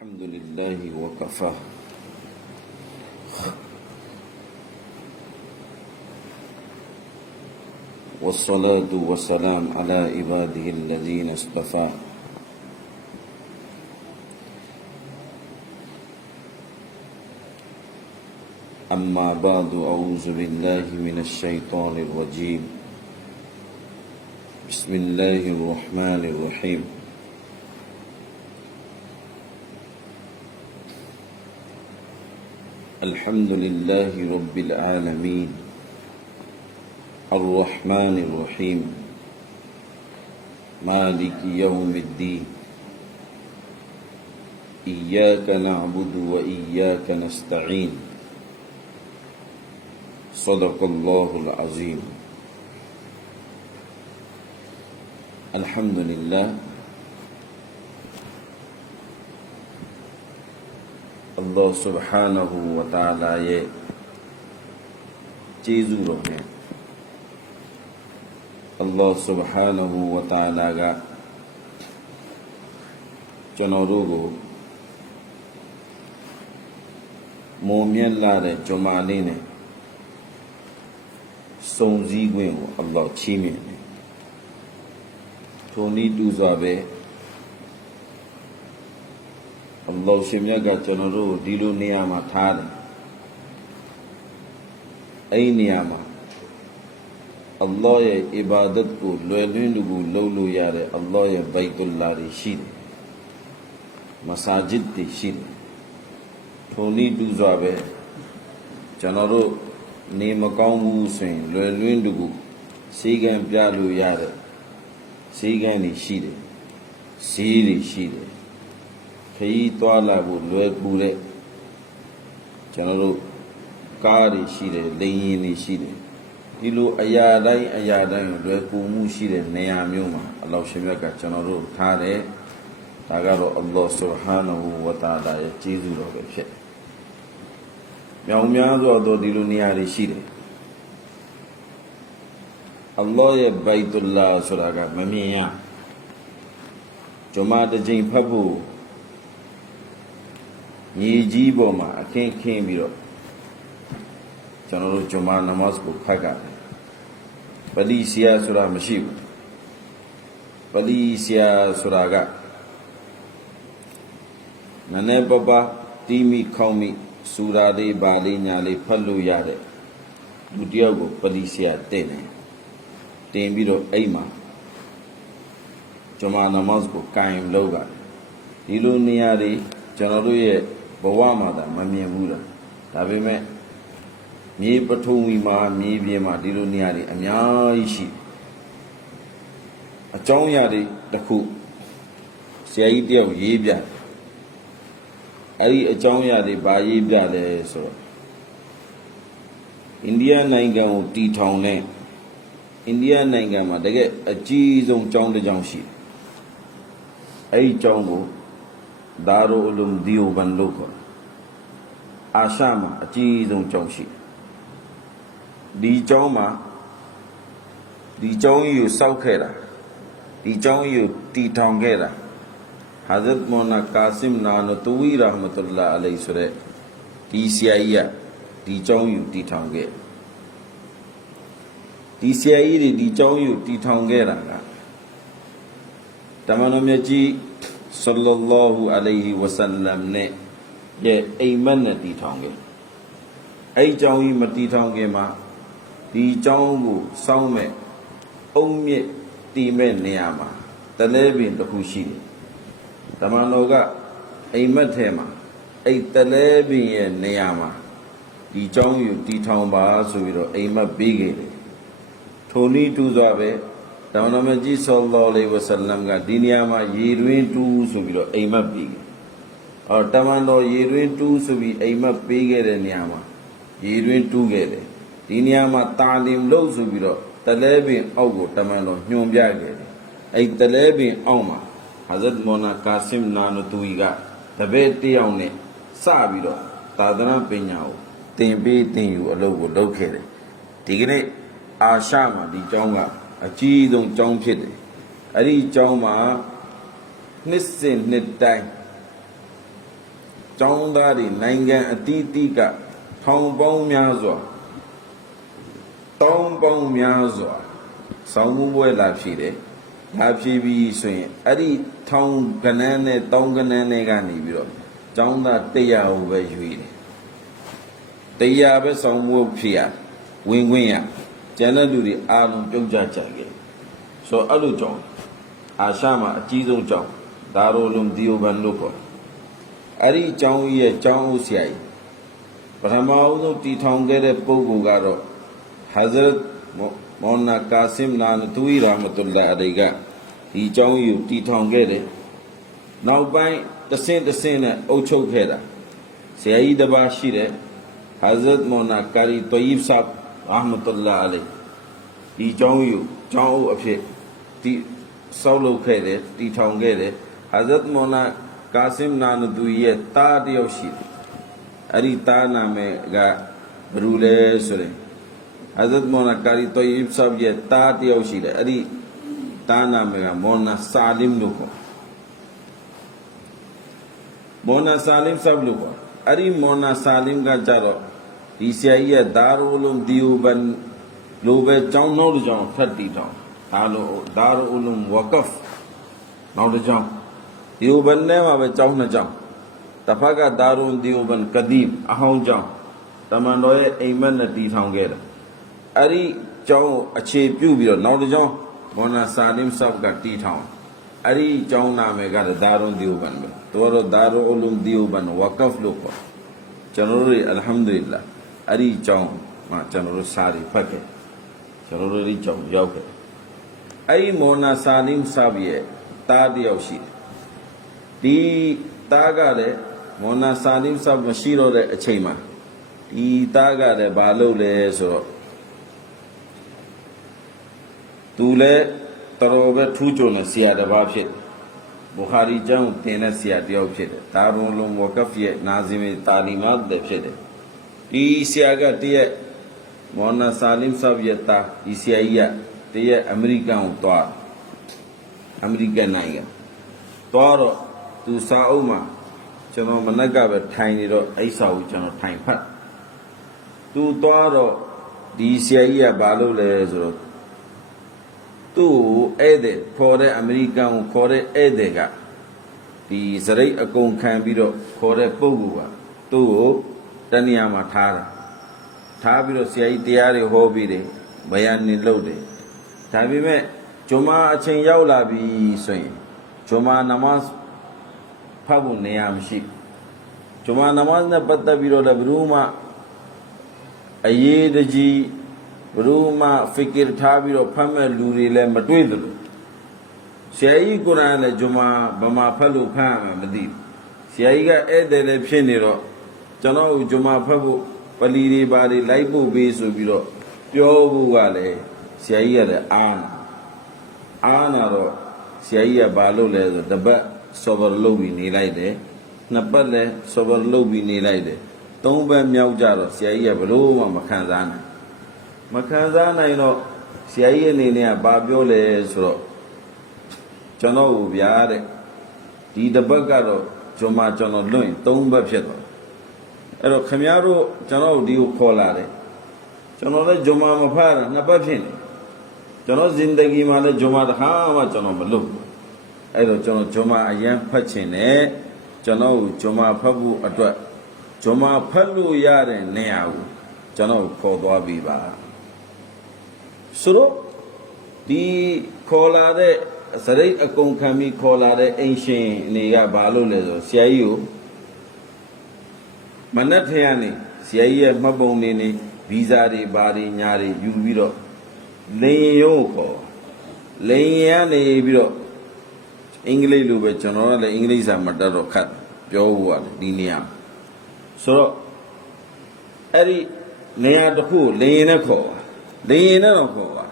الحمد لله وكفى والصلاة والسلام على عباده الذين اصطفى أما بعد أعوذ بالله من الشيطان الرجيم بسم الله الرحمن الرحيم الحمد لله رب العالمين الرحمن الرحيم مالك يوم الدين إياك نعبد وإياك نستعين صدق الله العظيم الحمد لله Allah subhanahu wa ta'ala ရဲ့ကျေးဇူးတော်နဲ့ Allah subhanahu wa ta'ala ကကျွန်တော်တို့ကိုမွန်မြတ်လာတဲ့ဂျမာလေးနဲ့စုံစည်းခွင့်ကို Allah ချီးမြှင့်တယ်ထိုနည်းတူစွာပဲAllah ရှင်မြတ်ကကျွန်တော်တို့ဒီလိုနေရာမှာထားတယ်အဲ့ဒီနေရာမှာ Allah ရဲ့ ibadat ကိုလွယ်လွန်းတကူလုပ်လို့ရတဲ့ Allah ရဲ့ Baytullah တွေရှိတယ် Masajid တွေရှိတယ်ထိုနည်းတူစွာပဲကျွန်တော်တို့နေမကောင်းဘူးဆိုရင်လွယ်လွန်းတကူစေကံပြလို့ရတဲ့စေကံတွေရှိတယ်ဈေးတွေရှိတယ်ခရီးသွားလာဖို့လွယ်ကူတဲ့ကျွန်တော်တို့ကားတွေရှိတယ်လေယာဉ်တွေရှိတယ်ဒီလိုအရာတိုင်းလွယ်ကူမှုရှိတဲ့နေရာမျိုးမှာအလ္လာဟ်ရှင်မြတ်ကကျွန်တော်တို့ထားတယ်ဒါကတော့ Allah Subhanahu wa Ta'ala ရဲ့ကျေးဇူးတော်ပဲဖြစ်မြောင်များစွာသောဒီလိုနေရာတွေရှိတယ် Allah ရဲ့ Baytullah ဆိုတာကမမြင်ရဂျုမာတစ်ချိန်ဖတ်ဖို့မြေကြီးပေါ်မှာအခင်းခင်းပြီးတော့ကျွန်တော်တို့ဂျုမာနမတ်ကိုဖတ်ကြတယ်ပလီဆရာဆိုတာမရှိဘူးပလီဆရာဆိုတာကနည်းနည်းပပတီးမိခေါင်းမိစူရာလေးဘာလေးညာလေးဖတ်လို့ရတဲ့လူတယောက်ကိုပလီဆရာတင်တယ်တင်ပြီးတော့အိမ်မှာဂျုမာနမတ်ကိုကင်လုပ်ကြတယ်ဒီလိုနေရာတွေကျွန်တော်တို့ရဲ့ဘဝမှာဒါမမြင်ဘူးလားဒါပေမဲ့မြေပထုံဝီမှာမြေပြင်မှာဒီလိုနေရာတွေအများကြီးရှိအကြောင်းအရာတွေတစ်ခုဆရာကြီးတယောက်ရေးပြအဲ့ဒီအကြောင်းအရာတွေဘာရေးပြလဲဆိုတော့အိန္ဒိယနိုင်ငံကိုတည်ထောင်တဲ့အိန္ဒိယနိုင်ငံမှာတကယ်အကြီးဆုံးကျောင်းတစ်ကျောင်းရှိတယ်အဲ့ဒီကျောင်းကိုDarul Uloom Deobandလို့ခေါ်အာရှမှာအကြီးဆုံးကျောင်းရှိဒီကျောင်းမှာဒီကျောင်းကြီးကိုစောက်ခဲ့တာဒီကျောင်းကြီးကိုတည်ထောင်ခဲ့တာ Hazrat Maulana Qasim Nanotwi Rahmatullah Alayhi ဆိုတဲ့ဒီဆရာကြီးကဒီကျောင်းကြီးကိုတည်ထောင်ခဲ့ဒီဆရာကြီးတွေဒီကျောင်းကြီးကိုတည်ထောင်ခဲ့တာကတမန်တော်မြတ်ကြီးSallallahu alayhi wa sallam နဲ့ရဲ့အိမ်မက်နဲ့တည်ထောင်ခဲ့အဲ့เจ้าကြီးမတည်ထောင်ခင်မှာဒီเจ้าကိုစောင်းမဲ့အုံမြင့်တည်မဲ့နေရာမှာတလဲပင်တစ်ခုရှိတယ်တမန်တော်ကအိမ်မက်ထဲမှာအဲ့တလဲပင်ရဲ့နေရာမှာဒီเจ้าကြီးတည်ထောင်ပါဆိုပြီးတော့အိမ်မက်ပေးခဲ့တယ်ထိုနည်းတူစွာပဲတမန်တော်မြတ်ကြီးဆလ္လာလဟ်အလိုင်းဝါဆလမ်ကဒီနေရာမှာရေတွင်းတူးဆိုပြီးတော့အိမ်မက်ပေးခဲ့တမန်တော်ရေတွင်းတူးဆိုပြီးအိမ်မက်ပေးခဲ့တဲ့နေရာမှာရေတွင်းတူးခဲ့တယ်ဒီနေရာမှာတာလင်လို့ဆိုပြီးတော့တလဲပင်အောက်ကိုတမန်တော်ညွှန်ပြခဲ့တယ်အဲ့တလဲပင်အောက်မှာ Hazrat Maulana Qasim Nanotwi ကတပည့်တယောက်နဲ့စပြီးတော့သာသနာပညာကိုသင်ပေးသင်ယူအလုပ်ကိုလုပ်ခဲ့တယ်ဒီကနေ့အာရှမှာဒီကျောင်းကအကြီးဆုံးကျောင်းဖြစ်တယ်အဲ့ဒီကျောင်းမှာနှစ်စဉ်နှစ်တိုင်း ကျောင်းသားတွေနိုင်ငံအသီးသီးကထောင်ပေါင်းများစွာတောင်းပေါင်းများစွာဆောင်းမှုပွဲလာဖြည့်တယ်လာဖြည့်ပြီးဆိုရင်အဲ့ဒီထောင်ကနန်းနဲ့တောင်းကနန်းတွေကနေပြီးတော့ကျောင်းသား100ကိုပဲရွေးတယ်100ပဲဆောင်းမှုဖြည့်ရဝင်ခွင့်ရကျန်တဲ့လူတွေအားလုံးပြုတ်ကြကြခဲ့ဆိုတော့အဲ့လိုကြောင့်အာရှမှာအကြီးဆုံးကျောင်းဒါရိုလုံဒီယိုဘန်လို့ခေါ်အဲ့ဒီကျောင်းရဲ့ကျောင်းဦးဆရာကြီးပထမအဆုံးတည်ထောင်ခဲ့တဲ့ပုဂ္ဂိုလ်ကတော့ Hazrat Maulana Qasim Nanatwi Rahmatullah Alayhi ကဒီကျောင်းကြီးကိုတည်ထောင်ခဲ့တယ်နောက်ပိုင်းတစ်ဆင့်နဲ့အုပ်ချုပ်ခဲ့တာဆရာကြီးတစ်ပါးရှိတယ် Hazrat Maulana Qari Tayyib Sahab Rahmatullah Alayhi ဒီကျောင်းကြီးကိုကျောင်းအုပ်အဖြစ်ဒီဆောက်လုပ်ခဲ့တယ်တည်ထောင်ခဲ့တယ် Hazrat Maulana Qasim Nanatwi ရဲ့သားတစ်ယောက်ရှိတယ်အဲ့ဒီသားနာမည်ကဘယ်လိုလဲဆိုရင် Hazrat Maulana Qari Tayyib Sahab ရဲ့သားတစ်ယောက်ရှိတယ်အဲ့ဒီသားနာမည်က Maulana Salim လို့ခေါ် Maulana Salim Sahab လို့ခေါ်အဲ့ဒီ Maulana Salim ကကြတော့ဒီဆရာကြီးရဲ့ဒါရိုလုံဒီယိုဘန်လိုပဲကျောင်းနောက်တစ်ကျောင်းဖတ်တည်ထောင်ဒါရိုလုံဝါကဖ်နောက်တစ်ကျောင်းဒီယိုဘန်ထဲမှာပဲကျောင်းနှစ်ကျောင်းတစ်ဖက်ကဒါရုံဒီယိုဘန်ကဒီမ်အဟောင်းကျောင်းတမန်တော်ရဲ့အိမ်မက်နဲ့တည်ထောင်ခဲ့တာအဲ့ဒီကျောင်းကိုအခြေပြုပြီးတော့နောက်တစ်ကျောင်းမော်နာဆာလင်ဆပ်ကတည်ထောင်အဲ့ဒီကျောင်းနာမည်ကဒါရုံဒီယိုဘန်ပဲတော်ဒါရိုလုံဒီယိုဘန်ဝါကဖ်လို့ခေါ်ကျွန်တော်တို့အလ်ဟမ်ဒူလ illah အဲ့ဒီကျောင်းမှာကျွန်တော်တို့စာရီဖတ်ခဲ့ကျွန်တော်တို့ဒီကျောင်းရောက်ခဲ့အဲ့ဒီမော်နာဆာလင်ဆပ်ရဲ့သားတစ်ယောက်ရှိတယ်ဒီသားကလည်းမော်နာဆာလင်ဆပ်မရှိတော့တဲ့အချိန်မှာဒီသားကလည်းဘာလုပ်လဲဆိုတော့သူလည်းတော်တော်ပဲထူးချွန်တဲ့ဆရာတစ်ပါးဖြစ်တယ်ဘူခါရီကျောင်းတင်တဲ့ဆရာတစ်ယောက်ဖြစ်တယ်ဒါရုံလုံဝကဖ်ရဲ့နာဇီမီတာလီမတ်တဲ့ဖြစ်တယ်ဒီဆရာကတည်းကမော်နာဆာလင်ဆပ်ရဲ့သားဒီဆရာကြီးကတည်းကအမေရိကန်ကိုသွားအမေရိကန်နိုင်ငံသွားတော့သူစာအုပ်မှာကျွန်တော်မနက်ကပဲထိုင်နေတော့အဲ့စာကိုကျွန်တော်ထိုင်ဖတ်သူသွားတော့ဒီဆရာကြီးကဘာလုပ်လဲဆိုတော့သူ့ဧည့်သည်ခေါ်တဲ့အမေရိကန်ကိုခေါ်တဲ့ဧည့်သည်ကဒီစရိတ်အကုန်ခံပြီးတော့ခေါ်တဲ့ပုဂ္ဂိုလ်ကသူ့ကိုတဏှာမှာထားပြီးတော့ဆရာကြီးတရားတွေဟောပြီးတယ်ဘယန်နေလုပ်တယ်ဒါပေမဲ့ဂျွမာအချိန်ရောက်လာပြီဆိုရင်ဂျွမာနမတ်ဖတ်ဖို့နေရာမရှိဂျွမာနမတ်နဲ့ပတ်သက်ပြီးတော့လည်းဘယ်သူမှအရေးတကြီးဘယ်သူမှဖီကီရ်ထားပြီးတော့ဖတ်မဲ့လူတွေလည်းမတွေ့သလိုဆရာကြီးကုရ်အာန်လည်းဂျွမာဗမာဖတ်လို့ဖတ်ရမှာမသိဘူးဆရာကြီးကဧည့်သည်လည်းဖြစ်နေတော့ကျွန်တော်ဂျွမာဖတ်ဖို့ပလီတွေပါတွေလိုက်ဖို့ပေးဆိုပြီးတော့ပြောဖို့ကလည်းဆရာကြီးကလည်းအားနာတော့ဆရာကြီးကဘာလုပ်လဲဆိုတပတ်ဆောဘရလုပ်ပြီးနေလိုက်တယ်နှစ်ပတ်လည်းဆောဘရလုပ်ပြီးနေလိုက်တယ်သုံးပတ်မြောက်ကြတော့ဆရာကြီးကဘလို့မှမခံစားနိုင်တော့ဆရာကြီးအနေနဲ့ကဘာပြောလဲဆိုတော့ကျွန်တော်ကိုဗျာတဲ့ဒီတပတ်ကတော့ဂျွန်မာကျွန်တော်လွင့်သုံးပတ်ဖြစ်သွားအဲ့တော့ခင်ဗျားတို့ကျွန်တော်ဒီကိုခေါ်လာတယ်ကျွန်တော်လည်းဂျွန်မာမဖတ်တာနှစ်ပတ်ဖြစ်နေကျွန်တော်ဇင်ဒဂီမှာလည်းဂျွန်မာတစ်ခါမှကျွန်တော်မလုပ်ဘူးအဲ့တော့ကျွန်တော်ဂျွန်မာအရန်ဖတ်ချင်တယ်ကျွန်တော်ကိုဂျွန်မာဖတ်ဖို့အတွက်ဂျွန်မာဖတ်လို့ရတဲ့နေရာကိုကျွန်တော်ခေါ်သွားပြီးပါဆိုတော့ဒီခေါ်လာတဲ့စရိတ်အကုန်ခံပြီးခေါ်လာတဲ့အိမ်ရှင်တွေကဘာလို့လဲဆိုဆရာကြီးကိုမနက်ထရနေဆရာကြီးရဲ့မှတ်ပုံနေဗီဇာတွေဘာတွေညာတွေယူပြီးတော့လေရုံးကိုခေါ်လေရင်ကနေပြီးတော့အင်္ဂလိပ်လိုပဲကျွန်တော်ကလည်းအင်္ဂလိပ်စာမတတ်တော့ခတ်ပြောဖို့ရတယ်ဒီနေရာဆိုတော့အဲ့ဒီနေရာတစ်ခုလေရင်နဲ့ခေါ်လေရင်နဲ့တော့ခေါ်ပါ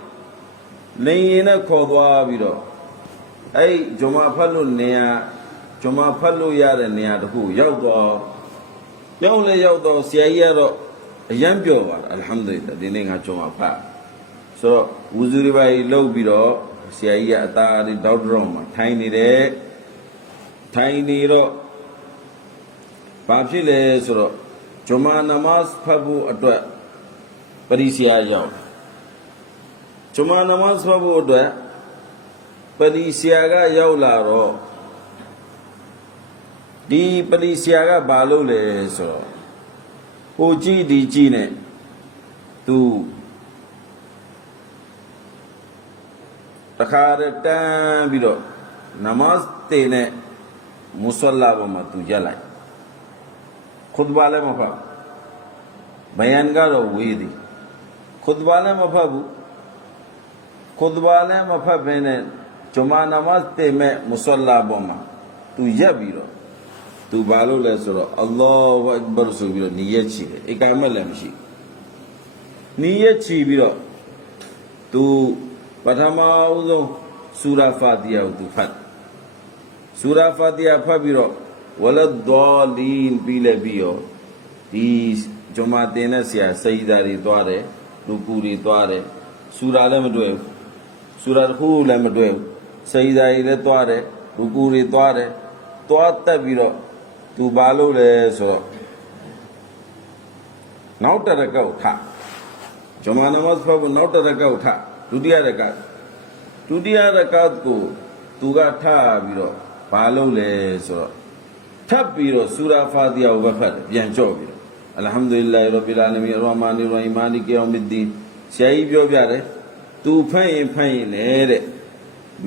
လေရင်နဲ့ခေါ်သွားပြီးတော့အဲ့ဂျွန်မာဖတ်လို့နေရာဂျွန်မာဖတ်လို့ရတဲ့နေရာတစ်ခုရောက်တော့ရောက်တော့ဆရာကြီးကတော့အယံပြောပါလားအလ်ဟမ်ဒူလ illah ဒီနေ့ငါဂျွန်မာဖတ်ဆိုတော့ဝူဇူရီပိုင်းလုပ်ပြီးတော့ဆရာကြီးကအသားအဒေါက်ဒရုံမှာထိုင်နေတော့ ဘာဖြစ်လဲဆိုတော့ဂျမာနမတ်ဖတ်ဖို့အတွက်ပရိစီယာရောက်ဂျမာနမတ်ဖတ်ဖို့အတွက်ပရိစီယာကရောက်လာတော့ဒီပရိစီယာကဘာလုပ်လဲဆိုတော့ဟိုကြည့်ဒီကြည့်နဲ့သူတခါတည်းတန်းပြီးတော့နမတ်တေနဲ့မုဆလာပေါ်မှာသူရက်လိုက်ခွတ်ဘာလည်းမဖတ်ဘယန်ကတော့ဝေးသည်ခွတ်ဘာလည်းမဖတ်ဘူးခွတ်ဘာလည်းမဖတ်ဘဲနဲ့ဂျမာနမတ်တေမဲ့မုဆလာပေါ်မှာသူရက်ပြီးတော့သူဘာလို့လဲဆိုတော့အလ္လာဟူအက်ဘာဆိုပြီးတော့နီယတ်ချီတယ်အကာမတ်လည်းမရှိနီယတ်ချီပြီးတော့သူပထမဦးဆုံးဆူရာဖာတီယာကိုသူဖတ်ဆူရာဖာတီယာဖတ်ပြီးတော့ဝလဒ်ဒေါလီန်ပြီးလည်းပြီးရောဒီဂျမာတင်နဲ့ဆရာစိတ်ဓာတ်တွေသွားတယ်လူကူတွေသွားတယ်ဆူရာလည်းမတွေ့ဘူးဆူရာတစ်ခုလည်းမတွေ့ဘူးစိတ်ဓာတ်တွေလည်းသွားတယ်လူကူတွေသွားတယ်သွားတက်ပြီးတော့သူဘာလို့လဲဆိုတော့နောက်တရကောက်ထဂျမာနမတ်ဖတ်ဖို့နောက်တရကောက်ထဒုတိယရကတ်ကိုသူကထပြီးတော့ဘာလို့လဲဆိုတော့ထပ်ပြီးတော့ဆူရာဖာတီယာကိုဖတ်တယ်ပြန်ကြော့ပြီးတော့အလ်ဟမ်ဒူလ illah ရဘ်ဘီလ်အာလမီန် ရဟ်မာနီရ်ရဟီမ် မာလီကီယောမစ်ဒီန်ဆရာကြီးပြောပြတယ်သူဖတ်ရင်လေတဲ့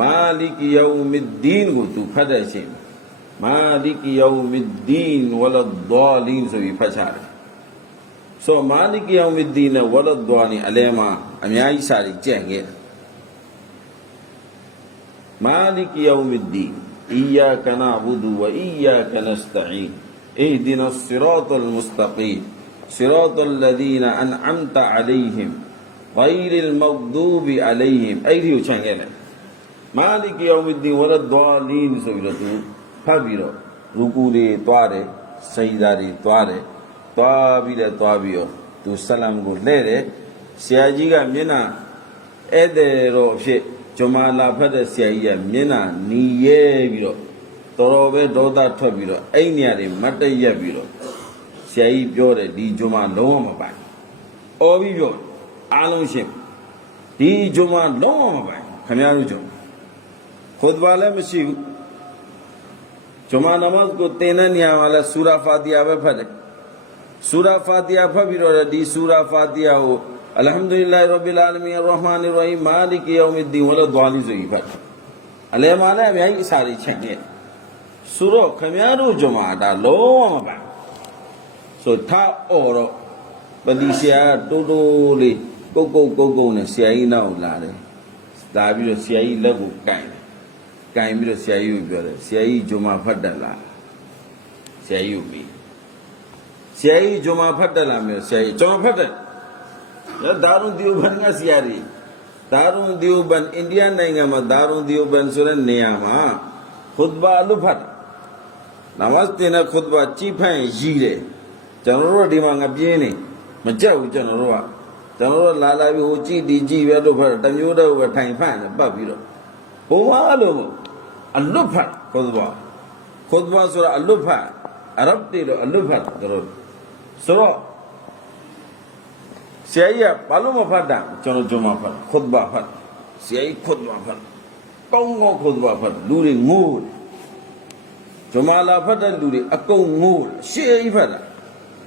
မာလီကီယောမစ်ဒီန်ကိုသူဖတ်တဲ့အချိန်မာလီကီယောမစ်ဒီန်ဝလဒ်ဒေါလီန်ဆိုပြီးဖတ်ချတယ်ဆိုမာလီကီယောမစ်ဒီန်နဲ့ဝလဒ်ဒေါလီန်အလဲမှာအများကြီးစာတွေကြံ့ခဲ့တယ်မာလီကီယောမစ်ဒီန်إياك نعبد وإياك نستعين اهدنا الصراط المستقيم صراط الذين أنعمت عليهم غير المغضوب عليهم أيديو چانگل مالك يوم الدين ولا الضالين سويرتو فبيرو ركوع دي تواره سجدہ دي تواره توابيو تو سلام کو لے رے سیاجی کا مینا ادرو شےဂျမာလာဖတ်တဲ့ဆရာကြီးကမျက်နှာနီးရဲပြီးတော့တော်တော်ပဲဒေါသထွက်ပြီးတော့အဲ့နေရာတွေမတ်တရက်ပြီးတော့ဆရာကြီးပြောတယ်ဒီဂျမာလုံးဝမပိုင်။အော်ပြီးပြောအားလုံးရှင်းဒီဂျမာလုံးဝမပိုင်ခင်ဗျားတို့ဂျမာခွတ်ဘာလည်းမရှိဘူးဂျမာနမတ်ကိုတင်တဲ့နေရာမှာလဲဆူရာဖာတီယာပဲဖတ်တယ်ဆူရာဖာတီယာဖတ်ပြီးတော့ဒီဆူရာဖာတီယာကိုAlhamdulillah Rabbil Alamin Ar-Rahmanir Rahim Maliki Yawmiddin wala dwali so ifat Alemana amayai isari chenge Suro khamyaru jama da lonwa ma ba So tha oro padi siya to le kok ne siya yi naw la de da bi lo siya yi lat ko kain bi lo siya yi ko pyo de siya yi jama phat dat la siya yi ko bi siya yi jama phat dat la me siya yi jama phat dat Darun Deoband nga siyari Darun Deoband India nainga ma Darun Deoband sura niyama khutba alufat namaz tina khutba chi phan yi de ကျွန်တော်တို့ဒီမှာငပြင်းနေမကြောက်ဘူးကျွန်တော်တို့လာပြီးဟိုကြည့်ဒီကြည့်ပဲလို့ဖတ်တမျိုးတော့ပဲထိုင်ဖတ်နေပတ်ပြီးတော့ဘုံမအဲ့လိုအလွတ်ဖတ်khutbaဆိုတာအလွတ်ဖတ်အရဗ်တွေတော့အလွတ်ဖတ်တို့ဆိုတော့ဆရာကြီးကဘာလို့မဖတ်တာကျွန်တော်ဂျုံမဖတ်ခွတ်ဘာဖတ်ဆရာကြီးခွတ်ဘာဖတ်ကောင်းခွတ်ဘာဖတ်လူတွေငိုးဂျုံမလာဖတ်တဲ့လူတွေအကုန်ငိုးရှေ့ကြီးဖတ်တာ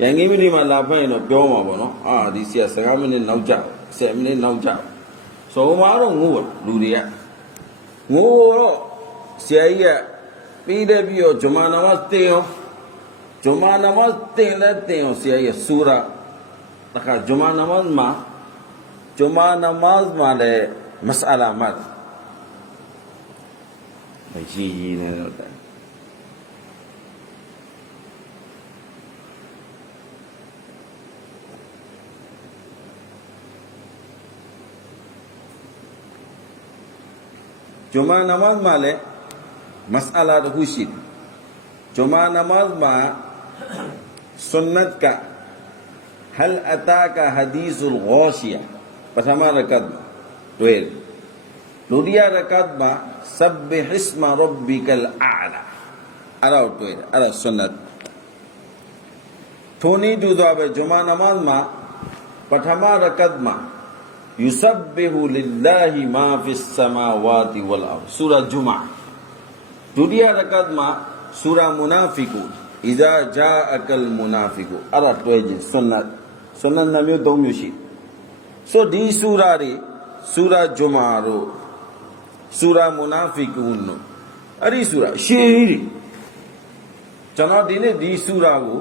ရန်ကင်းမိနစ်မှလာဖတ်ရင်တော့ပြောမှာပေါ့နော်ဒီဆရာ15မိနစ်နောက်ကျ10မိနစ်နောက်ကျဆိုမှတော့ငိုးလူတွေကငိုးတော့ဆရာကြီးကပြီးတဲ့ပြီးတော့ဂျုံမနမတ်တင်ရောဂျုံမနမတ်တင်လည်းတင်ရောဆရာကြီးဆူရာMaka Jummah namaz ma le mas'ala mat. Ji ne hota. Jummah namaz ma le mas'ala to hushid. Jummah namaz ma sunnat ka Hal ataka hadithul ghashiyah Pertama rakaat 12 Dua rakaat ma Sabbih isma rabbikal a'la Ada 12 Ada sunnat ထိုနည်းတူသောပဲဂျွမာနမတ်မှာပထမရကတ်မှာယူဆပ်ဘီဟူလ illah မာဖစ်ဆမာဝါတီဝလ်အာဆူရာဂျူမာဒုတိယရကတ်မှာဆူရာမူနာဖီကူအီဇာဂျာအကလ်မူနာဖီကူအဲ့ဒါတွဲခြင်းဆွန်နတ်နှမျိုးသုံးမျိုးရှိဆိုဒီဆူရာတွေဆူရာဂျူမာတို့ဆူရာမူနာဖီကူတို့အဲ့ဒီဆူရာရှေးကြီးကျွန်တော်ဒီနေ့ဒီဆူရာကို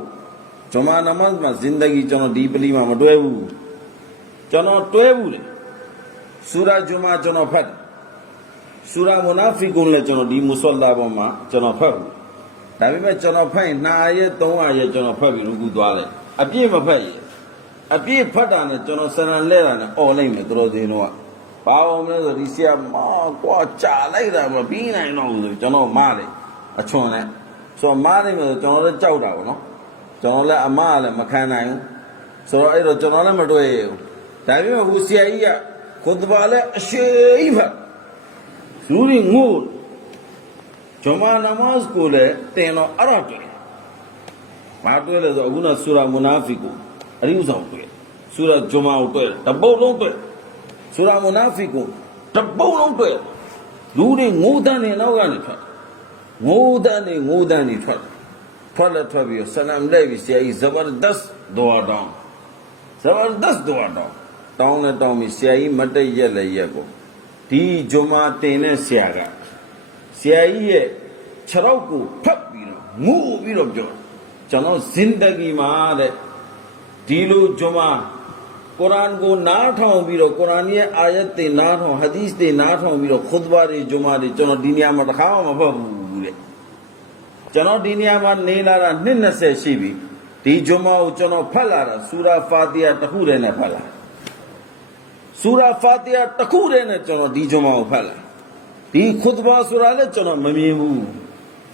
ဂျွမာနမတ်မှာဇင်ဒဂီကျွန်တော်ဒီပလီမှာမတွဲဘူးကျွန်တော်တွဲဘူးလေဆူရာဂျွမာကျွန်တော်ဖတ်ဆူရာမူနာဖီကွန်လည်းကျွန်တော်ဒီမုဆလာပေါ်မှာကျွန်တော်ဖတ်ဘူးဒါပေမဲ့ကျွန်တော်ဖတ်ရင်2ရက်3ရက်ကျွန်တော်ဖတ်ပြီးရကူသွားတယ်အပြည့်မဖတ်ရင်အပြည့်ဖတ်တာနဲ့ကျွန်တော်စရံလဲတာနဲ့អော်လိုက်မယ်တော်စင်းတော့ဘာအောင်လဲဆိုဒီဆရာမကွာကြာလိုက်တာမပြီးနိုင်တော့ဘူးဆိုကျွန်တော်မားတယ်အချွန်နဲ့ဆိုမားနေမယ်ကျွန်တော်လည်းကြောက်တာပေါ့နော်ကျွန်တော်လည်းအမကလည်းမခံနိုင်ဘူးဆိုတော့အဲ့တော့ကျွန်တော်လည်းမတွေ့ဘူးဒါပေမဲ့ဟိုဆရာကြီးကခွတ်ဘာလည်းအရှိဖတ်လူတွေငို့ဂျွမာနမတ်ကိုလည်းတင်တော့အဲ့ဒါတွေ့ဘာတွေ့လဲဆိုအခုနဆူရာမူနာဖီကိုအဲ့ဒီဥဆောင်တွေ့ဆူရာဂျွမာကိုတွေ့တပုတ်လုံးတွေ့ဆူရာမူနာဖီကိုတပုတ်လုံးတွေ့လူတွေငိုးတန်းနေနောက်ကနေထွက်ငိုးတန်းနေထွက်လက်ထွက်ပြီးဆလမ်လိုက်ပြီးဆရာကြီးဇဘတ်ဒတ်ဒွါတောင်းတောင်းနဲ့တောင်းပြီးဆရာကြီးမတိတ်ရက်လည်းရက်ကိုဒီဂျွမာတင်တဲ့ဆရာကြီးရဲ့ခြေထောက်ကိုဖတ်ပြီးတော့ငို့ပြီးတော့ပြောကျွန်တော်ဇင်ဒဂီမှာတဲ့ဒီလိုဂျွမာကုရ်အာန်ကိုနားထောင်ပြီးတော့ကုရ်အာန်ရဲ့အာယတ်တွေနားထောင်ဟဒီစ်တွေနားထောင်ပြီးတော့ခွတ်ဘာတွေဂျွမာတွေကျွန်တော်ဒီနေရာမှာတစ်ခါမှမဖတ်ဘူးတဲ့ကျွန်တော်ဒီနေရာမှာနေလာတာနှစ်20ရှိပြီဒီဂျွမာကိုကျွန်တော်ဖတ်လာတာဆူရာဖာတီဟာတစ်ခုတည်းနဲ့ဖတ်လာဆူရာဖာတီဟာတစ်ခုတည်းနဲ့ကျွန်တော်ဒီဂျွမာကိုဖတ်လာဒီခွတ်ဘာဆိုတာလည်းကျွန်တော်မမြင်ဘူး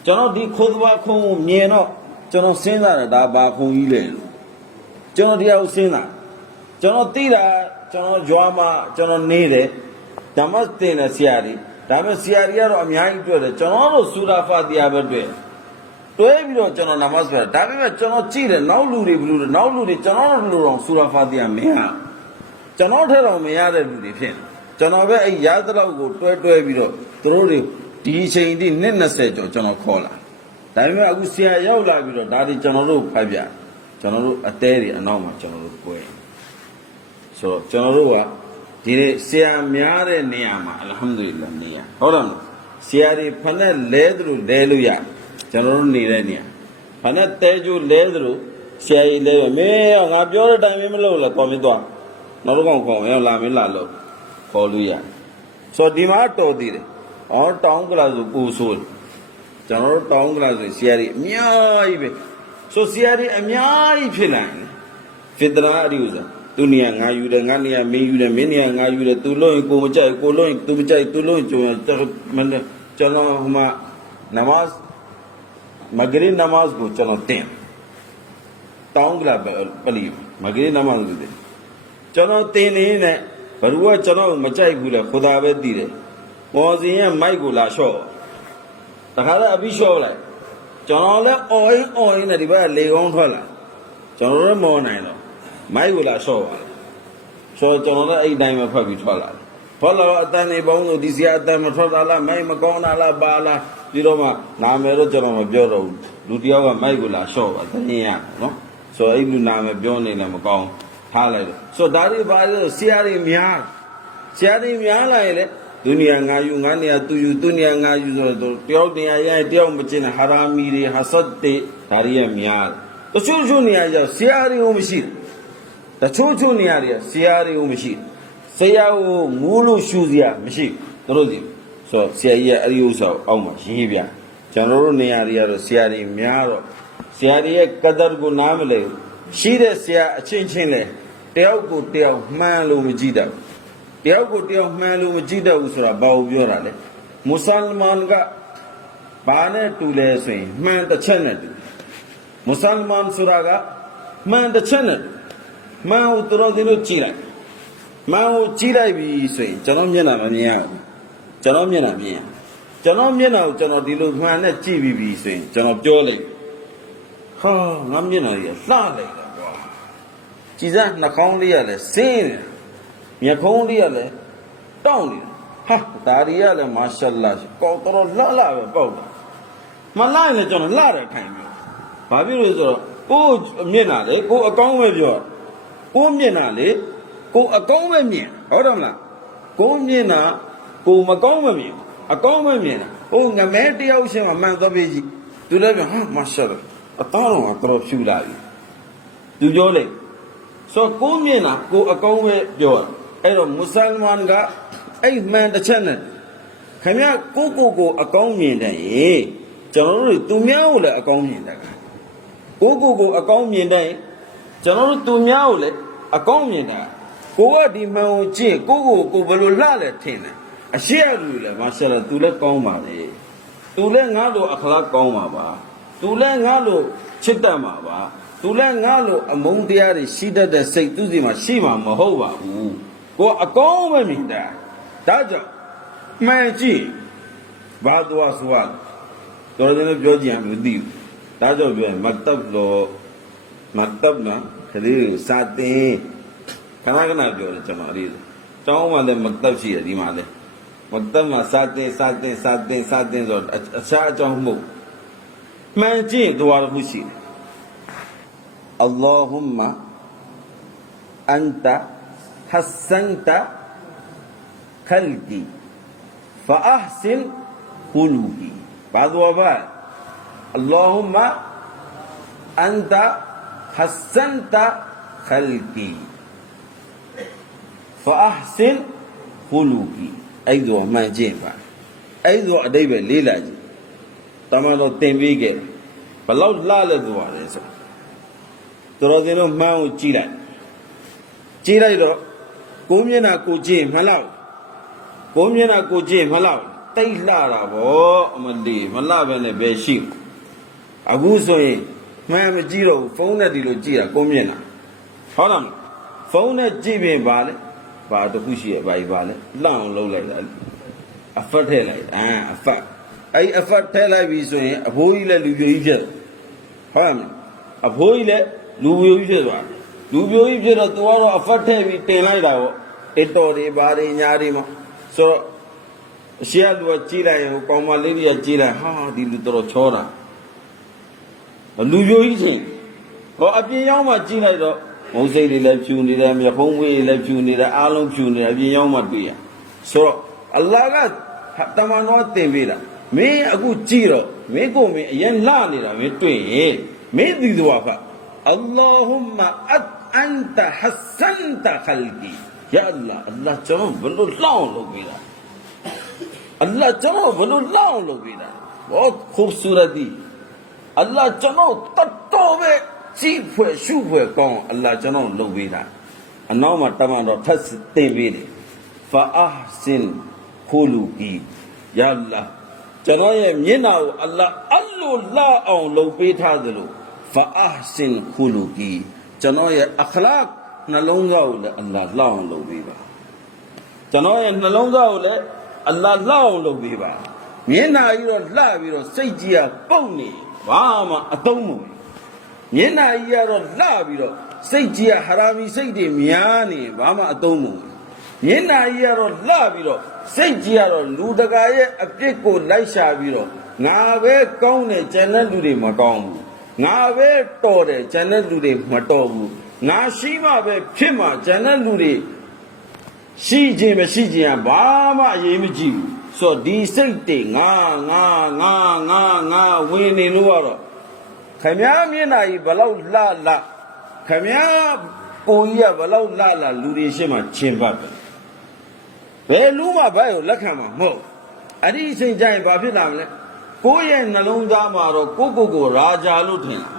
ကျွန်တော်ဒီခွတ်ဘာခုံကိုမြင်တော့ကျွန်တော်စဉ်းစားတယ်ဒါဘာခုံကြီးလဲလို့ကျွန်တော်တရားကိုစဉ်းစားကျွန်တော်သိတာကျွန်တော်ကြွားမှာကျွန်တော်နေတယ်ဓမ္မသင်တဲ့ဆရာကြီးဒါပေမဲ့ဆရာကြီးကတော့အများကြီးတွေ့တယ်ကျွန်တော်တို့ဆူရာဖာတီဟာပဲတွေ့တွဲပြီးတော့ကျွန်တော်နမတ်ဖတ်ဒါပေမဲ့ကျွန်တော်ကြည့်တယ်နောက်လူတွေဘယ်လိုလဲနောက်လူတွေကျွန်တော်တို့လူတော်ဆူရာဖာတီဟာမင်းဟာကျွန်တော်ထက်တော့မရတဲ့လူတွေဖြစ်ကျွန်တော်ပဲအဲ့ရာသလောက်ကိုတွဲပြီးတော့သူတို့တွေဒီအချိန်ထိနှစ်20ကျော်ကျွန်တော်ခေါ်လာဒါပေမဲ့အခုဆရာရောက်လာပြီးတော့ဒါတွေကျွန်တော်တို့ဖတ်ပြကျွန်တော်တို့အသေးတွေအနောက်မှာကျွန်တော်တို့ပွဲဆိုတော့ကျွန်တော်တို့ကဒီနေ့ဆရာများတဲ့နေရာမှာအလ်ဟမ်ဒူလ illah နေရဟုတ်လားမလားဆရာတွေဖနဲ့လဲသလိုလဲလို့ရကျွန်တော်တို့နေတဲ့နေရာဖနဲ့တဲကျိုးလဲသလိုဆရာကြီးလဲမင်းရောငါပြောတဲ့အတိုင်းမလုပ်လားကော်မင်းသွားနောက်တော့ခေါ်ရင်လာမင်းလာလို့ခေါ်လို့ရဆိုတော့ဒီမှာတော်သေးတယ်အော်တောင်းကလာဆိုပူဆိုးကျွန်တော်တို့တောင်းကလာဆိုဆရာကြီးအများကြီးပဲဆိုဆရာကြီးအများကြီးဖြစ်လာတယ်ဖစ်ဒရာအဒီဥစားသူနေရာငါယူတယ်ငါနေရာမင်းယူတယ်မင်းနေရာငါယူတယ်သူလို့ရင်ကိုမကြိုက်ကိုလို့ရင်သူမကြိုက်သူလို့ရင်ကျွန်တော်ဟိုမှာနမတ်မဂရီနမတ်ကိုကျွန်တော်တင်တောင်းကလာပလီမဂရီနမတ်ကိုတင်ကျွန်တော်တင်နေနဲ့ဘယ်သူကကျွန်တော်မကြိုက်ဘူးလဲခொဒါပဲတည်တယ်ပေါ်စင်ရဲ့မိုက်ကိုလာလျှော့တခါတော့အပြီးလျှော့လိုက်ကျွန်တော်လည်းအော်ရင်းနဲ့ဒီဘက်ကလေကောင်းထွက်လာကျွန်တော်လည်းမောနိုင်တော့မိုက်ကိုလာလျှော့ပါဆိုတော့ကျွန်တော်လည်းအဲ့တိုင်းပဲဖတ်ပြီးထွက်လာတယ်ထွက်လာတော့အတန်နေပေါင်းလို့ဒီစီအတန်မထွက်တာလားမိုက်မကောင်းတာလားပါလားပြီးတော့မှနာမည်တော့ကျွန်တော်မပြောတော့ဘူးလူတယောက်ကမိုက်ကိုလာလျှော့ပါတင်းရနော်ဆိုတော့အဲ့လူနာမည်ပြောနေလည်းမကောင်းထားလိုက်တော့ဆိုတော့ဒါတွေပါလို့ဆရာတွေများလာရင်လေဒုနီယာငါယူငါနေရာသူယူသူနေရာငါယူဆိုတော့တယောက်နေရာရဲ့တယောက်မကျင်ဟာရာမီတွေဟာဆတ်တွေဒါတွေရဲ့များတချို့နေရာကျဆရာတွေကိုမရှိတချို့နေရာတွေဆရာတွေကိုမရှိဆရာကိုငိုးလို့ရှူစရာမရှိတို့ဒီဆိုဆရာကြီးရဲ့အရိယုဆောအောက်မှာရေးပြကျွန်တော်တို့နေရာတွေကတော့ဆရာတွေများတော့ဆရာတွေရဲ့ကဒ်ကိုနားမလဲရှိတဲ့ဆရာအချင်းချင်းလဲတယောက်ကိုတယောက်မှန်းလို့မကြည့်တတ်တယောက်ကိုတယောက်မှန်လို့မကြည့်တတ်ဘူးဆိုတာဘာကိုပြောတာလဲမွတ်စလမန်ကဘာနဲ့တူလဲဆိုရင်မှန်တစ်ချက်နဲ့တူမွတ်စလမန်ဆိုတာကမှန်တစ်ချက်နဲ့မှန်ကိုတော်တော်ကြည့်လိုက်မှန်ကိုကြည့်လိုက်ပြီဆိုရင်ကျွန်တော်မျက်နှာမမြင်ရဘူးကျွန်တော်မျက်နှာမြင်ရကျွန်တော်မျက်နှာကိုကျွန်တော်ဒီလိုမှန်နဲ့ကြည့်ပြီးပြီဆိုရင်ကျွန်တော်ပြောလိုက် ဟာငါမျက်နှာကြီးလှလိုက်တာကွာကြည်စားနှာခေါင်းလေးကလည်းစင်းနေမျက်ခုံးလေးကလည်းတောင့်နေဟာဒါတွေကလည်းမာရှာလာကောက်တော်လှလှပဲပေါက်တာမလှရင်လည်းကျွန်တော်လှတယ်ထိုင်ပြီးဘာဖြစ်လို့ဆိုတော့ကိုမျက်နှာလေကိုအကောင်းပဲပြောကိုမျက်နှာလေကိုအကောင်းပဲမြင်ဟုတ်တယ်မလားကိုမျက်နှာကိုမကောင်းမမြင်အကောင်းပဲမြင်တာဟိုငမဲတယောက်ရှင်ကမှန်သွားပြီကြီးသူလည်းပြောဟာမာရှာလာအသားတော်ကတော်ဖြူလာပြီသူပြောလေဆိုကိုမျက်နှာကိုအကောင်းပဲပြောအဲ့တော့မွတ်စလမန်ကအဲ့မှန်တစ်ချက်နဲ့ခင်ဗျကိုအကောင်းမြင်တယ်ရေကျွန်တော်တို့သူများကိုလည်းအကောင်းမြင်တယ်ကိုအကောင်းမြင်တယ်ကျွန်တော်တို့သူများကိုလည်းအကောင်းမြင်တယ်ကိုကဒီမှန်ကိုကြည့်ကိုဘယ်လိုလှလဲထင်တယ်အရှိရလူလည်းမာရှာလာသူလည်းကောင်းပါလေသူလည်းငါ့လိုအခလာကောင်းပါပါသူလည်းငါ့လိုချစ်တတ်မှာပါသူလည်းငါ့လိုအမုန်းတရားတွေရှိတတ်တဲ့စိတ်သူစီမှာရှိမှာမဟုတ်ပါဘူးကိုအကောင်းပဲမြင်တာဒါကြောင့်မှန်ကြည့်ဘာတော်ဆိုရတော်တယ်ပြောကြည့်ရင်မသိဘူးဒါကြောင့်ပြောရင်မတ်တပ်နော်ခလေးကိုစာတင်ခဏပြောတယ်ကျွန်တော်လေးကျောင်းမှာလည်းမတ်တပ်ရှိတယ်ဒီမှာလည်းမတ်တပ်မှာစာတင်ဆိုတော့အခြားအကြောင်းမဟုတ်မှန်ကြည့်တော်တစ်ခုရှိတယ်အလ္လာဟุမ္မာအန်တာဟဆန်တာခလ်ကီဖာအဟ်ဆင်ခူလူကီဘာတော်ဘာအလ္လာဟุမ္မာအန်တာဟဆန်တာခလ်ကီဖာအဟ်ဆင်ခူလူကီအဲ့ဒါမှန်ကြည့်ပါအဲ့ဒါအတိတ်ပဲလေးလာကြည့်တမန်တော်သင်ပေးခဲ့ဘလောက်လှလဲသူပါလဲဆိုတော်စင်တို့မှန်းကိုကြည့်လိုက်တော့ကိုမျက်နှာကိုကြည့်မှလောက်ကိုမျက်နှာကိုကြည့်မှလောက်တိတ်လှတာဗောအမလီမလှပဲနဲ့ပဲရှိအခုဆိုရင်မှန်းမကြည့်တော့ဘူးဖုန်းနဲ့ဒီလိုကြည့်တာကိုမျက်နှာဟုတ်လားဖုန်းနဲ့ကြည့်ပြင်ပါလေဘာတစ်ခုရှိရပါလေလှအောင်လုပ်လိုက်တာအဖတ်ထည့်လိုက်အဖတ်အဲ့အဖတ်ထည့်လိုက်ပြီဆိုရင်အဖိုးကြီးလည်းလူပြိုကြီးဖြစ်ဟုတ်လားအဖိုးကြီးလည်းလူပြိုကြီးဖြစ်သွားလူပြိုကြီးဖြစ်တော့သူကတော့အဖတ်ထည့်ပြီးတင်လိုက်တာပေါ့အတော်တွေဘာတွေညာတွေမှာဆိုတော့အရှိရလူကကြည့်လိုက်ရင်ကောင်မလေးတွေကကြည့်လိုက်ဟာဒီလူတော်ချောတာလူပြိုကြီးချင်းဟောအပြင်ရောက်မှကြည့်လိုက်တော့မုံစိတ်တွေလည်းဖြူနေတယ်မျက်ဖုံးဝေးတွေလည်းဖြူနေတယ်အားလုံးဖြူနေတယ်အပြင်ရောက်မှတွေ့ရဆိုတော့အလ္လာဟ်ကတမန်တော်တင်ပေးတာမင်းအခုကြည့်တော့မင်းကိုမင်းအရင်လှနေတာမင်းတွေ့ရင်မင်းဒီသွားဖအလ္လာဟุမ္မာအန်တာဟဆန်တာခလ်ကီယာအလ္လာဟ်အလ္လာဟ်ကျွန်တော်ဘယ်လိုလှအောင်လုပ်ပေးတာအလ္လာဟ်ကျွန်တော်ဘယ်လိုလှအောင်လုပ်ပေးတာဘောခုဘ်ဆူရတီအလ္လာဟ်ကျွန်တော်တတ်တော်ပဲကြည့်ဖွယ်ရှုဖွယ်ကောင်းအလ္လာဟ်ကျွန်တော်လုပ်ပေးတာအနောက်မှာတမန်တော်ထပ်တင်ပေးတယ်ဖာအဟ်ဆင်ခူလူကီယာအလ္လာဟ်ကျွန်တော်ရဲ့မျက်နှာကိုအလ္လာဟ်အလိုလှအောင်လုပ်ပေးထားသလိုဖာအဟ်ဆင်ခူလူကီကျွန်တော်ရဲ့အခလာတ်နှလုံးသားကိုလည်းအလ္လာဟ်လှအောင်လုပ်ပေးပါကျွန်တော်ရဲ့နှလုံးသားကိုလည်းအလ္လာဟ်လှအောင်လုပ်ပေးပါမျက်နှာကြီးတော့လှပြီးတော့စိတ်ကြီးကပုတ်နေဘာမှအသုံးမဝင်မျက်နှာကြီးကတော့လှပြီးတော့စိတ်ကြီးကဟာရာမီစိတ်တွေများနေဘာမှအသုံးမဝင်မျက်နှာကြီးကတော့လှပြီးတော့စိတ်ကြီးကတော့လူတကာရဲ့အပြစ်ကိုလိုက်ရှာပြီးတော့ငါပဲကောင်းတယ်ကျန်တဲ့လူတွေမကောင်းဘူးငါပဲတော်တယ်ကျန်တဲ့လူတွေမတော်ဘူးငါရှိမှပဲဖြစ်မှကျန်တဲ့လူတွေရှိခြင်းမရှိခြင်းကဘာမှအရေးမကြီးဘူးဆိုတော့ဒီစိတ်တွေငါဝင်နေလို့ကတော့ခမည်းမျက်နှာကြီးဘလောက်လှခမည်းပုံကြီးကဘလောက်လှလူတွေရှေ့မှာချင်ပတ်ပဲဘယ်လူမှဘိုက်ကိုလက်ခံမှာမဟုတ်အဲ့ဒီအချိန်ကျရင်ဘာဖြစ်လာမလဲကိုယ့်ရဲ့နှလုံးသားမှာတော့ကိုရာဂျာလို့ထင်လာ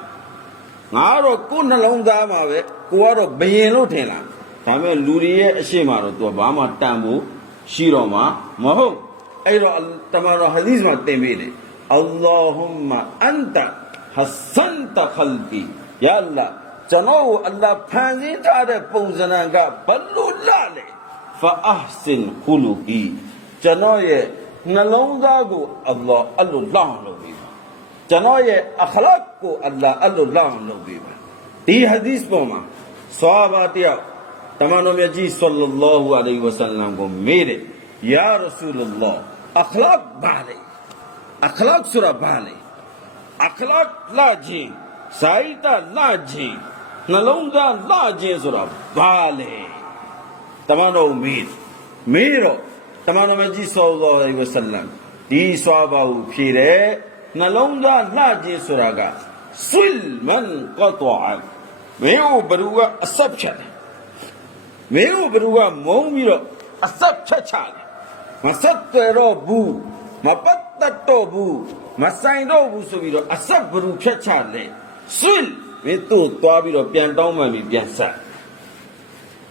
ငါကတော့ကိုယ်နှလုံးသားမှာပဲကိုကတော့ဘယင်လို့ထင်လာဒါပေမဲ့လူတွေရဲ့အရှိမတော့သူကဘာမှတန်ဖို့ရှိတော့မှာမဟုတ်အဲ့တော့တမန်တော်ဟာဒီစ်မှာသင်ပေးတယ်အလ္လာဟุမ္မာအန်တာဟဆန်တာခလ်ကီယာအလ္လာကျွန်တော်ကိုအလ္လာဖန်ဆင်းထားတဲ့ပုံစံကဘလို့လာလဲဖာအဟ်ဆင်ခူလူကီကျွန်တော်ရဲ့နှလုံးသားကိုအလ္လာဟ်အလိုလှအောင်လုပ်ပေးပါ ကျွန်တော်ရဲ့အခလာတ်ကိုအလ္လာဟ်အဲ့လိုလောက်အောင်လုပ်ပေးပါဒီဟာဒီသ်ပေါ်မှာဆာဘာတယောက်တမန်တော်မြတ်ကြီးဆလ္လာလာဟူအလိုင်ဟီဝါဆလမ်ကိုမေးတယ်ယာရဆူလလာအခလာတ်ဘာလဲအခလာတ်ဆိုတာဘာလဲအခလာတ်လာခြင်းဇာအိတလာခြင်းနှလုံးသားလာခြင်းဆိုတာဘာလဲတမန်တော်မေးတော့တမန်တော်မြတ်ကြီးဆလ္လာလာဟူအလိုင်ဟီဝါဆလမ်ဒီဆာဘာကိုဖြေတယ်နှလုံးသားလှခြင်းဆိုတာကဆွလ်မန်ကတောအမင်းတို့ဘ누구ကအဆက်ဖြတ်တယ်မင်းတို့ဘ누구ကမုန်းပြီးတော့အဆက်ဖြတ်ချတယ်မဆက်တော့ဘူးမပတ်တတ်တော့ဘူးမဆိုင်တော့ဘူးဆိုပြီးတော့အဆက်ဘ누구ဖြတ်ချတယ်ဆွလ်မင်းတို့သွားပြီးတော့ပြန်တောင်းမှန်ပြီးပြန်ဆက်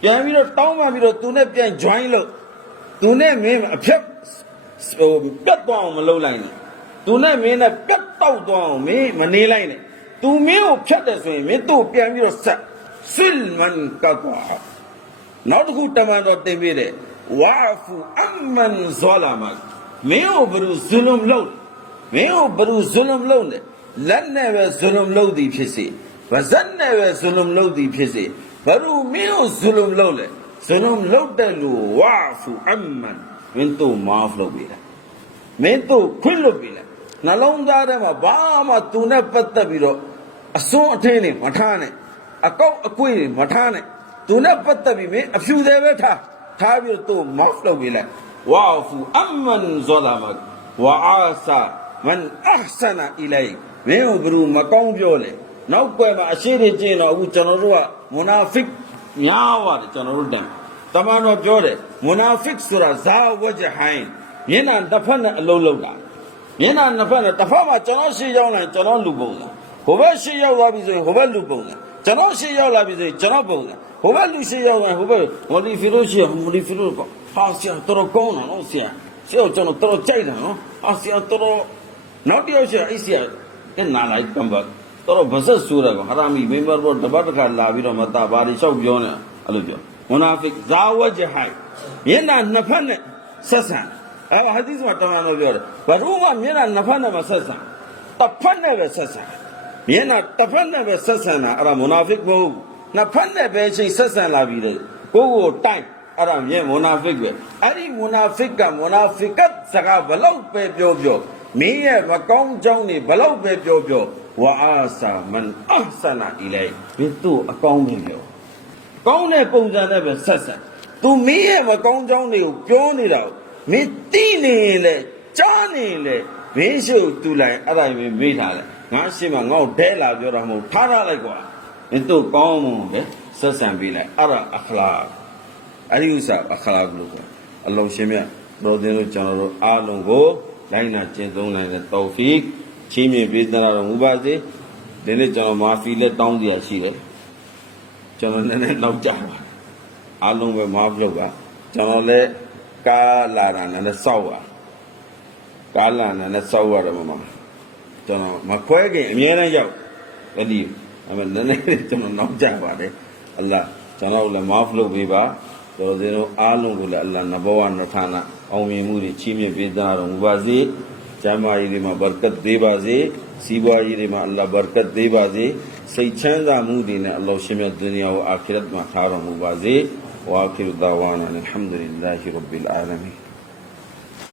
ပြန်ပြီးတော့တောင်းမှန်ပြီးတော့သူနဲ့ပြန် join လို့သူနဲ့မင်းအဖြတ်ဟိုပြတ်သွားအောင်မလုပ်လိုက်နဲ့သူနဲ့မင်းနဲ့ပြတ်တောက်သွားအောင်မင်းမနေလိုက်နဲ့သူမင်းကိုဖြတ်တယ်ဆိုရင်မင်းတို့ပြန်ပြီးတော့ဆက်ဆွလ်မန်ကတောနောက်တစ်ခုတမန်တော်တင်ပြတယ်ဝါဖူအမန်ဇောလာမမင်းကိုဘယ်လိုဇွလုံလုပ်မင်းကိုဘယ်လိုဇွလုံလုပ်လဲလက်နဲ့ပဲဇွလုံလုပ်သည်ဖြစ်စေဗဇက်နဲ့ပဲဇွလုံလုပ်သည်ဖြစ်စေဘယ်လိုမင်းကိုဇွလုံလုပ်လဲဇွလုံလုပ်တယ်လို့ဝါဖူအမန်မင်းတို့မာဖလုပ်ပြီလားမင်းတို့ခွင့်လွတ်ပြီလားနှလုံးသားထဲမှာဘာမှသူနဲ့ပတ်သက်ပြီးတော့အစွန်းအထင်းတွေမထားနဲ့အကောက်အကွေးတွေမထားနဲ့သူနဲ့ပတ်သက်ပြီးမင်းအဖြူတယ်ပဲထားပြီးတော့သူ့မောက်လုပ်ပြီးလိုက်ဝါဖူအမန်ဇလာမဝါအာဆာမန်အဟ်ဆနာအီလိုက်မင်းတို့ဘယ်သူမကောင်းပြောလဲနောက်ွယ်မှာအရှိတွေကျင်းတော့အခုကျွန်တော်တို့ကမူနာဖစ်များပါတယ်ကျွန်တော်တို့တန်တမန်တော်ပြောတယ်မူနာဖစ်ဆိုတာဇာဝဂျဟိုင်းမျက်နှာတစ်ဖက်နဲ့အလုံးလုံးတာမျက်နှာနှစ်ဖက်နဲ့တစ်ဖက်မှာကျွန်တော်ရှေ့ရောက်လာကျွန်တော်လူပုံစံဟိုဘက်ရှေ့ရောက်သွားပြီဆိုရင်ဟိုဘက်လူပုံစံကျွန်တော်ရှေ့ရောက်လာပြီဆိုရင်ကျွန်တော်ပုံစံဟိုဘက်လူရှေ့ရောက်ရင်ဟိုဘက်မော်လီဖီရိုရှေ့မော်လီဖီရိုကဟာဆရာတော်ကောင်းနော်ဆရာကျွန်တော်တော်ကြိုက်တယ်နော်ဟာဆရာတော်နောက်တစ်ယောက်ရှေ့အဲ့ဆရာတဲ့နာလိုက်ကံပါတော်ဗဇက်ဆိုးတယ်ကဟာရမီမင်းဘာဘောတပတ်တစ်ခါလာပြီးတော့မတာဘာတွေလျှောက်ပြောနေအဲ့လိုပြောမူနာဖစ်ဇာဝဂျဟိုင်မျက်နှာနှစ်ဖက်နဲ့ဆက်ဆံအဲ့ဟာဒီစ်မှာတမန်တော်ပြောတယ်ဘယ်သူမှမျက်နှာနှစ်ဖက်နဲ့မဆက်ဆံတစ်ဖက်နဲ့ပဲဆက်ဆံမျက်နှာတစ်ဖက်နဲ့ပဲဆက်ဆံတာအဲ့ဒါမူနာဖစ်မဟုတ်နှစ်ဖက်နဲ့ပဲချိန်ဆက်ဆံလာပြီးတယ်ကိုတိုက်အဲ့ဒါမျက်မူနာဖစ်ပဲအဲ့ဒီမူနာဖစ်ကမူနာဖစ်ကတ်စကားဘလောက်ပဲပြောမင်းရဲ့မကောင်းကြောင်းတွေဘလောက်ပဲပြောဝါအာဆာမန်အဟ်ဆနာအီလိုက်ဒီသူ့အကောင်းကြီးပြောကောင်းတဲ့ပုံစံနဲ့ပဲဆက်ဆံသူမင်းရဲ့မကောင်းကြောင်းတွေကိုပြောနေတာမင်းတိနေလေကြားနေလေမင်းရှိသူလိုက်အဲ့ဒါပဲမေးထားတယ်ငါရှိမှငေါ့ဒဲလာပြောတာမဟုတ်ထားလိုက်ကွာမင်းတို့ကောင်းမှုပဲဆက်ဆံပေးလိုက်အဲ့ဒါအခလာအဲ့ဒီဥစ္စာအခလာလို့အလုံးရှင်မြတ်တော်တင်တို့ကျွန်တော်တို့အားလုံးကိုလိုက်နာကျင့်သုံးနိုင်တဲ့တောဖီချီးမြှင့်ပေးသနာတော်မူပါစေဒီနေ့ကျွန်တော်မာဖီလက်တောင်းစရာရှိတယ်ကျွန်တော်နည်းနည်းနောက်ကြပါအားလုံးပဲမာဖလုပ်ပါကျွန်တော်လည်းကားလာတာနဲ့စောက်ပါကားလာနဲ့စောက်ရတယ်မမကျွန်တော်မခွဲခင်အမြဲတမ်းရောက်အဲ့ဒီအမေနည်းနည်းကျွန်တော်နောက်ကြပါတယ်အလ္လာဟ်ကျွန်တော်လည်းမာဖလုပ်ပေးပါတော်စင်တို့အားလုံးကိုလည်းအလ္လာဟ်နဘောဝနထာနာအောင်မြင်မှုတွေချီးမြှင့်ပေးသနာတော်မူပါစေကျမ်းမာရေးတွေမှာဘရကတ်ပေးပါစေစီးပွားရေးတွေမှာအလ္လာဟ်ဘရကတ်ပေးပါစေစိတ်ချမ်းသာမှုတွေနဲ့အလ္လာဟ်ရှင်မြတ်ဒုနီယာကိုအာခိရတ်မှာထားတော်မူပါစေဝါခိရ်ဒါဝါနာအလ်ဟမ်ဒူလ illah ရဘ်ဘီလ်အာလမီ